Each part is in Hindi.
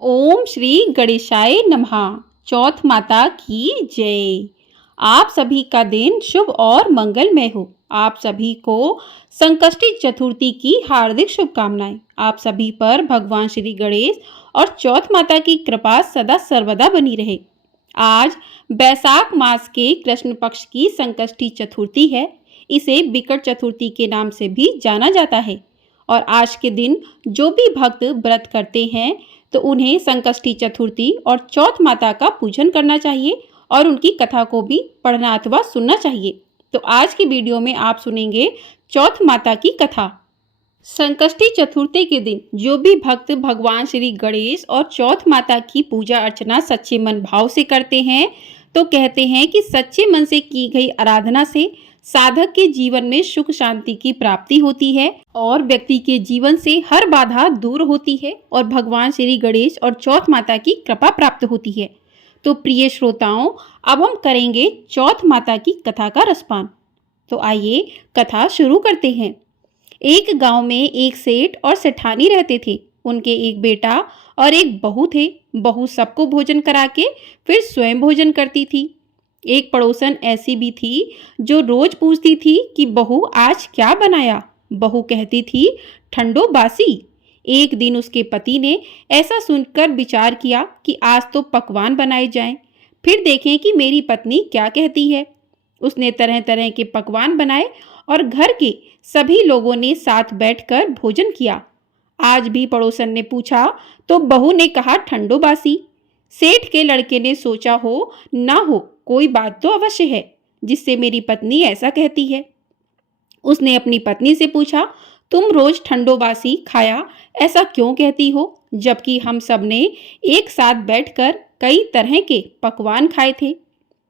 ओम श्री गणेशाय नमः। चौथ माता की जय। आप सभी का दिन शुभ और मंगलमय हो। आप सभी को संकष्टी चतुर्थी की हार्दिक शुभकामनाएं। आप सभी पर भगवान श्री गणेश और चौथ माता की कृपा सदा सर्वदा बनी रहे। आज बैसाख मास के कृष्ण पक्ष की संकष्टी चतुर्थी है। इसे बिकट चतुर्थी के नाम से भी जाना जाता है। और आज के दिन जो भी भक्त व्रत करते हैं तो उन्हें संकष्टी चतुर्थी और चौथ माता का पूजन करना चाहिए और उनकी कथा को भी पढ़ना अथवा सुनना चाहिए। तो आज की वीडियो में आप सुनेंगे चौथ माता की कथा। संकष्टी चतुर्थी के दिन जो भी भक्त भगवान श्री गणेश और चौथ माता की पूजा अर्चना सच्चे मन भाव से करते हैं तो कहते हैं कि सच्चे मन से की गई आराधना से साधक के जीवन में सुख शांति की प्राप्ति होती है और व्यक्ति के जीवन से हर बाधा दूर होती है और भगवान श्री गणेश और चौथ माता की कृपा प्राप्त होती है। तो प्रिय श्रोताओं, अब हम करेंगे चौथ माता की कथा का रसपान। तो आइए कथा शुरू करते हैं। एक गांव में एक सेठ और सेठानी रहते थे। उनके एक बेटा और एक बहू थे। बहू सबको भोजन करा के फिर स्वयं भोजन करती थी। एक पड़ोसन ऐसी भी थी जो रोज पूछती थी कि बहू आज क्या बनाया। बहू कहती थी ठंडो बासी। एक दिन उसके पति ने ऐसा सुनकर विचार किया कि आज तो पकवान बनाए जाएं, फिर देखें कि मेरी पत्नी क्या कहती है। उसने तरह तरह के पकवान बनाए और घर के सभी लोगों ने साथ बैठकर भोजन किया। आज भी पड़ोसन ने पूछा तो बहू ने कहा ठंडो बासी। सेठ के लड़के ने सोचा हो ना हो कोई बात तो अवश्य है जिससे मेरी पत्नी ऐसा कहती है। उसने अपनी पत्नी से पूछा तुम रोज ठंडो बासी खाया ऐसा क्यों कहती हो, जबकि हम सब ने एक साथ बैठकर कई तरह के पकवान खाए थे।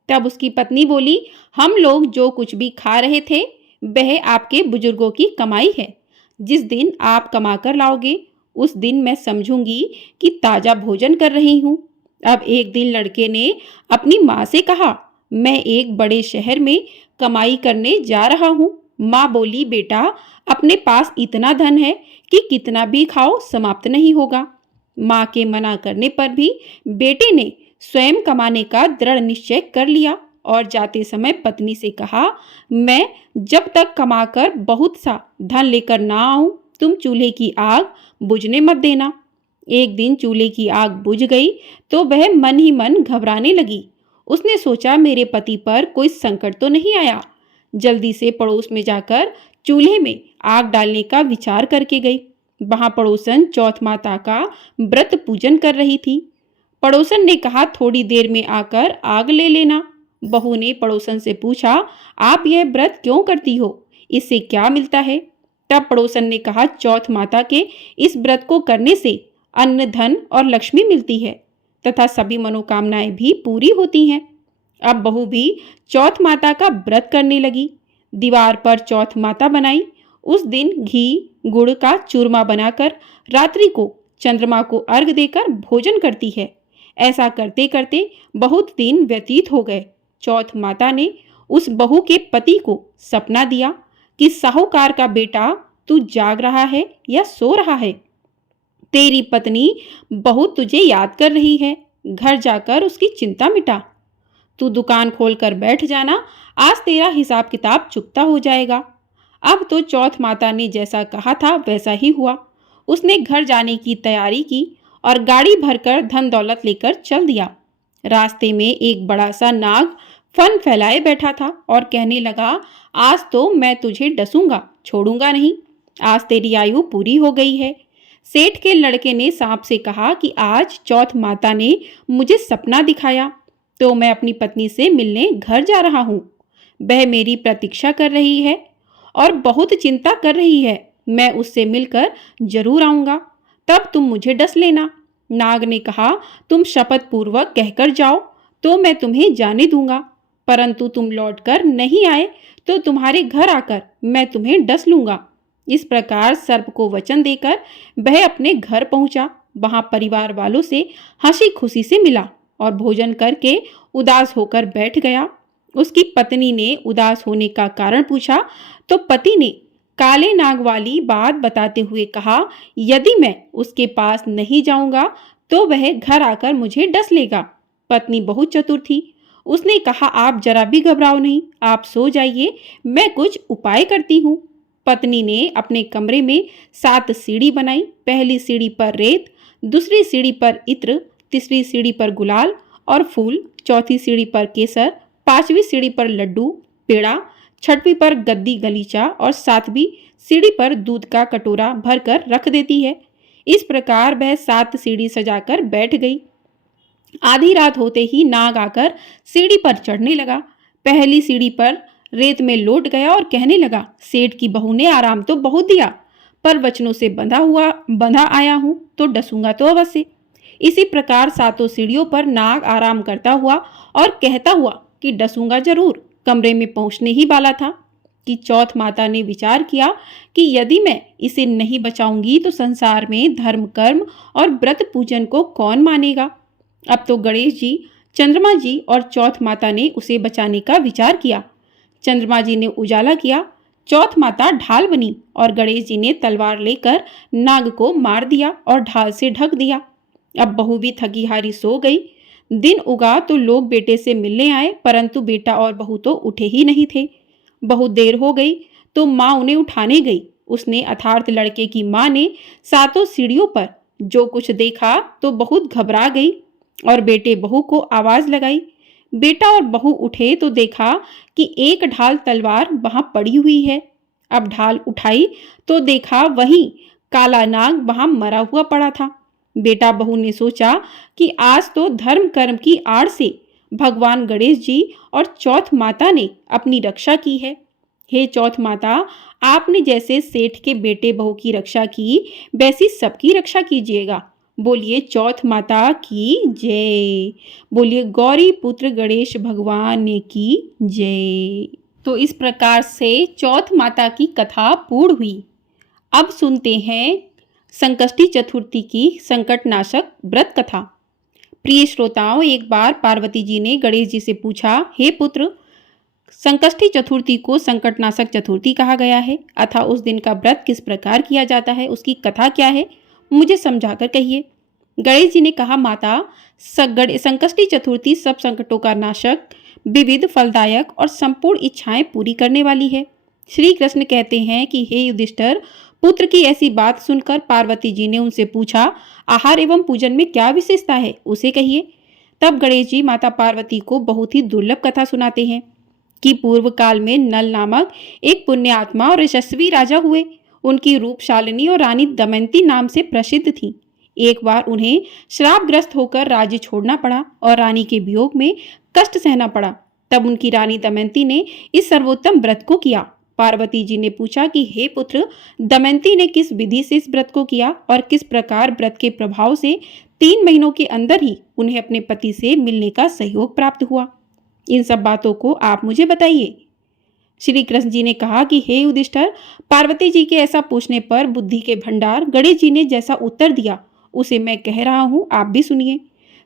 तब उसकी पत्नी बोली हम लोग जो कुछ भी खा रहे थे वह आपके बुजुर्गों की कमाई है। जिस दिन आप कमा कर लाओगे उस दिन मैं समझूंगी कि ताजा भोजन कर रही हूँ। अब एक दिन लड़के ने अपनी माँ से कहा मैं एक बड़े शहर में कमाई करने जा रहा हूँ। माँ बोली बेटा अपने पास इतना धन है कि कितना भी खाओ समाप्त नहीं होगा। माँ के मना करने पर भी बेटे ने स्वयं कमाने का दृढ़ निश्चय कर लिया और जाते समय पत्नी से कहा मैं जब तक कमाकर बहुत सा धन लेकर ना आऊं तुम चूल्हे की आग बुझने मत देना। एक दिन चूल्हे की आग बुझ गई तो वह मन ही मन घबराने लगी। उसने सोचा मेरे पति पर कोई संकट तो नहीं आया। जल्दी से पड़ोस में जाकर चूल्हे में आग डालने का विचार करके गई। वहां पड़ोसन चौथ माता का व्रत पूजन कर रही थी। पड़ोसन ने कहा थोड़ी देर में आकर आग ले लेना। बहू ने पड़ोसन से पूछा आप यह व्रत क्यों करती हो, इससे क्या मिलता है। तब पड़ोसन ने कहा चौथ माता के इस व्रत को करने से अन्न धन और लक्ष्मी मिलती है तथा सभी मनोकामनाएं भी पूरी होती हैं। अब बहू भी चौथ माता का व्रत करने लगी। दीवार पर चौथ माता बनाई। उस दिन घी गुड़ का चूरमा बनाकर रात्रि को चंद्रमा को अर्घ देकर भोजन करती है। ऐसा करते करते बहुत दिन व्यतीत हो गए। चौथ माता ने उस बहू के पति को सपना दिया कि साहूकार का बेटा तू जाग रहा है या सो रहा है। तेरी पत्नी बहुत तुझे याद कर रही है, घर जाकर उसकी चिंता मिटा। तू दुकान खोलकर बैठ जाना, आज तेरा हिसाब किताब चुकता हो जाएगा। अब तो चौथ माता ने जैसा कहा था वैसा ही हुआ। उसने घर जाने की तैयारी की और गाड़ी भरकर धन दौलत लेकर चल दिया। रास्ते में एक बड़ा सा नाग फन फैलाए बैठा था और कहने लगा आज तो मैं तुझे डसूंगा, छोड़ूंगा नहीं। आज तेरी आयु पूरी हो गई है। सेठ के लड़के ने सांप से कहा कि आज चौथ माता ने मुझे सपना दिखाया तो मैं अपनी पत्नी से मिलने घर जा रहा हूँ। वह मेरी प्रतीक्षा कर रही है और बहुत चिंता कर रही है। मैं उससे मिलकर जरूर आऊँगा, तब तुम मुझे डस लेना। नाग ने कहा तुम शपथ पूर्वक कहकर जाओ तो मैं तुम्हें जाने दूंगा, परंतु तुम लौटकर नहीं आए तो तुम्हारे घर आकर मैं तुम्हें डस लूंगा। इस प्रकार सर्प को वचन देकर वह अपने घर पहुंचा। वहां परिवार वालों से हंसी खुशी से मिला और भोजन करके उदास होकर बैठ गया। उसकी पत्नी ने उदास होने का कारण पूछा तो पति ने काले नाग वाली बात बताते हुए कहा यदि मैं उसके पास नहीं जाऊंगा तो वह घर आकर मुझे डस लेगा। पत्नी बहुत चतुर थी। उसने कहा, आप जरा भी घबराओ नहीं, आप सो जाइए, मैं कुछ उपाय करती हूँ। पत्नी ने अपने कमरे में 7 सीढ़ी बनाई। पहली सीढ़ी पर रेत, दूसरी सीढ़ी पर इत्र, तीसरी सीढ़ी पर गुलाल और फूल, चौथी सीढ़ी पर केसर, पांचवी सीढ़ी पर लड्डू पेड़ा, छठवीं पर गद्दी गलीचा और सातवीं सीढ़ी पर दूध का कटोरा भरकर रख देती है। इस प्रकार वह 7 सीढ़ी सजाकर बैठ गई। आधी रात होते ही नाग आकर सीढ़ी पर चढ़ने लगा। पहली सीढ़ी पर रेत में लौट गया और कहने लगा, सेठ की बहू ने आराम तो बहुत दिया, पर वचनों से बंधा आया हूं तो डसूंगा तो अवश्य। इसी प्रकार 7 सीढ़ियों पर नाग आराम करता हुआ और कहता हुआ कि डसूंगा जरूर कमरे में पहुंचने ही वाला था कि चौथ माता ने विचार किया कि यदि मैं इसे नहीं बचाऊंगी तो संसार में धर्म कर्म और व्रत पूजन को कौन मानेगा। अब तो गणेश जी, चंद्रमा जी और चौथ माता ने उसे बचाने का विचार किया। चंद्रमा जी ने उजाला किया, चौथ माता ढाल बनी और गणेश जी ने तलवार लेकर नाग को मार दिया और ढाल से ढक दिया। अब बहू भी थकी हारी सो गई। दिन उगा तो लोग बेटे से मिलने आए, परंतु बेटा और बहू तो उठे ही नहीं थे। बहुत देर हो गई तो माँ उन्हें उठाने गई। उसने अर्थात लड़के की माँ ने 7 सीढ़ियों पर जो कुछ देखा तो बहुत घबरा गई और बेटे बहू को आवाज लगाई। बेटा और बहू उठे तो देखा कि एक ढाल तलवार वहां पड़ी हुई है। अब ढाल उठाई तो देखा वहीं काला नाग वहां मरा हुआ पड़ा था। बेटा बहू ने सोचा कि आज तो धर्म कर्म की आड़ से भगवान गणेश जी और चौथ माता ने अपनी रक्षा की है। हे चौथ माता, आपने जैसे सेठ के बेटे बहू की रक्षा की, वैसी सबकी रक्षा कीजिएगा। बोलिए चौथ माता की जय। बोलिए गौरी पुत्र गणेश भगवान की जय। तो इस प्रकार से चौथ माता की कथा पूर्ण हुई। अब सुनते हैं संकष्टी चतुर्थी की संकटनाशक व्रत कथा। प्रिय श्रोताओं, एक बार पार्वती जी ने गणेश जी से पूछा, हे पुत्र, संकष्टी चतुर्थी को संकटनाशक चतुर्थी कहा गया है, अतः उस दिन का व्रत किस प्रकार किया जाता है, उसकी कथा क्या है, मुझे समझाकर कहिए। गणेश जी ने कहा, माता, संकष्टी चतुर्थी सब संकटों का नाशक, विविध फलदायक और संपूर्ण इच्छाएं पूरी करने वाली है। श्री कृष्ण कहते हैं कि हे युधिष्ठिर, पुत्र की ऐसी बात सुनकर पार्वती जी ने उनसे पूछा, आहार एवं पूजन में क्या विशेषता है, उसे कहिए। तब गणेश जी माता पार्वती को बहुत ही दुर्लभ कथा सुनाते हैं कि पूर्व काल में नल नामक एक पुण्यात्मा और यशस्वी राजा हुए। उनकी रूपशालिनी और रानी दमयंती नाम से प्रसिद्ध थी। एक बार उन्हें श्रापग्रस्त होकर राज्य छोड़ना पड़ा और रानी के वियोग में कष्ट सहना पड़ा। तब उनकी रानी दमयंती ने इस सर्वोत्तम व्रत को किया। पार्वती जी ने पूछा कि हे पुत्र, दमयंती ने किस विधि से इस व्रत को किया और किस प्रकार व्रत के प्रभाव से 3 महीनों के अंदर ही उन्हें अपने पति से मिलने का सहयोग प्राप्त हुआ। इन सब बातों को आप मुझे बताइए। श्री कृष्ण जी ने कहा कि हे युधिष्ठिर, पार्वती जी के ऐसा पूछने पर बुद्धि के भंडार गणेश जी ने जैसा उत्तर दिया उसे मैं कह रहा हूँ, आप भी सुनिए।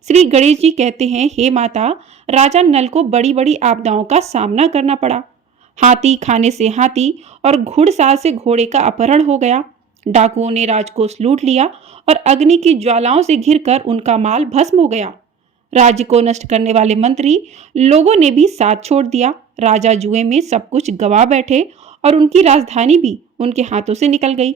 श्री गणेश जी कहते हैं, हे माता, राजा नल को बड़ी बड़ी आपदाओं का सामना करना पड़ा। हाथी खाने से हाथी और घुड़साल से घोड़े का अपहरण हो गया। डाकुओं ने राजकोष लूट लिया और अग्नि की ज्वालाओं से घिरकर उनका माल भस्म हो गया। राज्य को नष्ट करने वाले मंत्री लोगों ने भी साथ छोड़ दिया। राजा जुए में सब कुछ गवा बैठे और उनकी राजधानी भी उनके हाथों से निकल गई।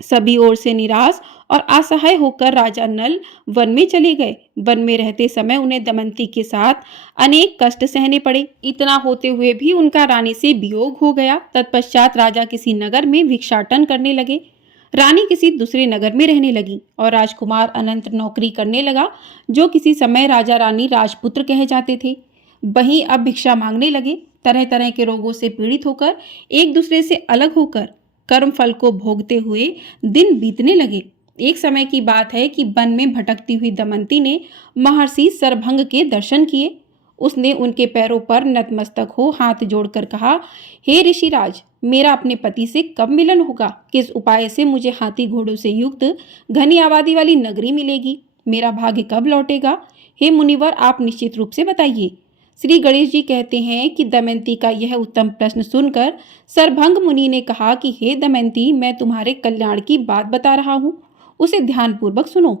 सभी ओर से निराश और असहाय होकर राजा नल वन में चले गए। वन में रहते समय उन्हें दमयंती के साथ अनेक कष्ट सहने पड़े। इतना होते हुए भी उनका रानी से वियोग हो गया। तत्पश्चात राजा किसी नगर में भिक्षाटन करने लगे, रानी किसी दूसरे नगर में रहने लगी और राजकुमार अनंत नौकरी करने लगा, जो किसी समय राजा रानी राजपुत्र कहे जाते थे। वहीं अब भिक्षा मांगने लगे। तरह तरह के रोगों से पीड़ित होकर, एक दूसरे से अलग होकर, कर्म फल को भोगते हुए दिन बीतने लगे। एक समय की बात है कि वन में भटकती हुई दमयंती ने महर्षि सरभंग के दर्शन किए। उसने उनके पैरों पर नतमस्तक हो हाथ जोड़कर कहा, हे ऋषिराज, मेरा अपने पति से कब मिलन होगा? किस उपाय से मुझे हाथी घोड़ों से युक्त घनी आबादी वाली नगरी मिलेगी? मेरा भाग्य कब लौटेगा? हे मुनिवर, आप निश्चित रूप से बताइए। श्री गणेश जी कहते हैं कि दमयंती का यह उत्तम प्रश्न सुनकर सरभंग मुनि ने कहा कि हे दमयंती, मैं तुम्हारे कल्याण की बात बता रहा हूँ, उसे ध्यानपूर्वक सुनो।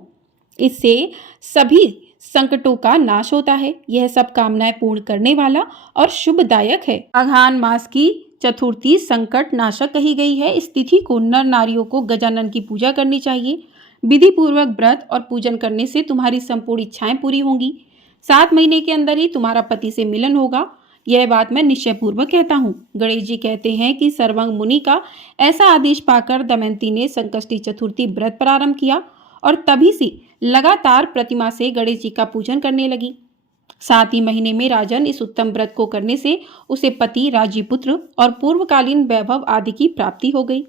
इससे सभी संकटों का नाश होता है। यह सब कामनाएं पूर्ण करने वाला और शुभदायक है। अघान मास की चतुर्थी संकट नाशक कही गई है। इस तिथि को नर नारियों को गजानन की पूजा करनी चाहिए। विधि पूर्वक व्रत और पूजन करने से तुम्हारी संपूर्ण इच्छाएं पूरी होंगी। 7 महीने के अंदर ही तुम्हारा पति से मिलन होगा। यह बात मैं निश्चय पूर्वक कहता हूँ। गणेश जी कहते हैं कि सर्वंग मुनि का ऐसा आदेश पाकर दमयंती ने संकष्टी चतुर्थी व्रत प्रारंभ किया और तभी से लगातार प्रतिमा से गणेश जी का पूजन करने लगी। 7 ही महीने में राजन इस उत्तम व्रत को करने से उसे पति, राज्यपुत्र और पूर्वकालीन वैभव आदि की प्राप्ति हो गई।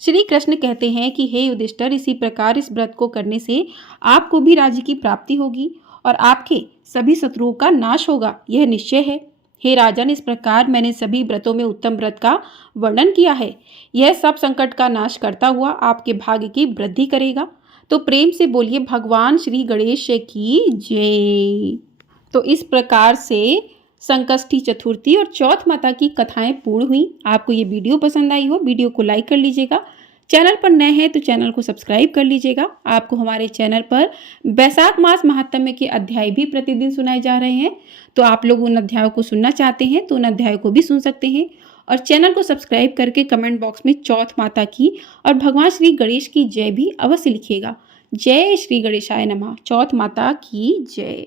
श्री कृष्ण कहते हैं कि हे युधिष्ठिर, इसी प्रकार इस व्रत को करने से आपको भी राज्य की प्राप्ति होगी और आपके सभी शत्रुओं का नाश होगा, यह निश्चय है। हे राजन, इस प्रकार मैंने सभी व्रतों में उत्तम व्रत का वर्णन किया है। यह सब संकट का नाश करता हुआ आपके भाग्य की वृद्धि करेगा। तो प्रेम से बोलिए भगवान श्री गणेश की जय। तो इस प्रकार से संकष्टी चतुर्थी और चौथ माता की कथाएं पूर्ण हुई। आपको ये वीडियो पसंद आई हो, वीडियो को लाइक कर लीजिएगा। चैनल पर नए हैं तो चैनल को सब्सक्राइब कर लीजिएगा। आपको हमारे चैनल पर वैशाख मास महात्म्य के अध्याय भी प्रतिदिन सुनाए जा रहे हैं। तो आप लोग उन अध्यायों को सुनना चाहते हैं तो उन अध्यायों को भी सुन सकते हैं। और चैनल को सब्सक्राइब करके कमेंट बॉक्स में चौथ माता की और भगवान श्री गणेश की जय भी अवश्य लिखिएगा। जय श्री गणेशाय नमः। चौथ माता की जय।